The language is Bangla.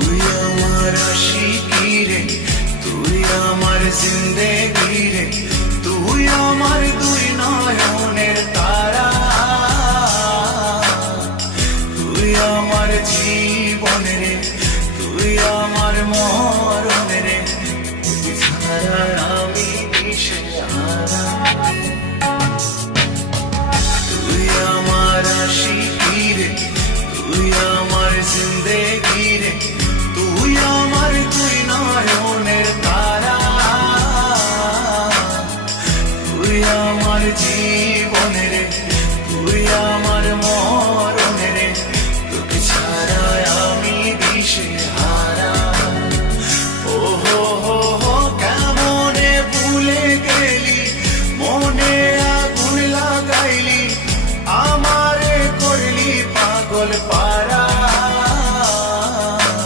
তুই আমার আশিকি রে, তুই আমার জিন্দেগি রে, তুই আমার দুই নয়নের তারা, তুই আমার জীবন রে, তুই আমার মরণ রে, তুই ছাড়া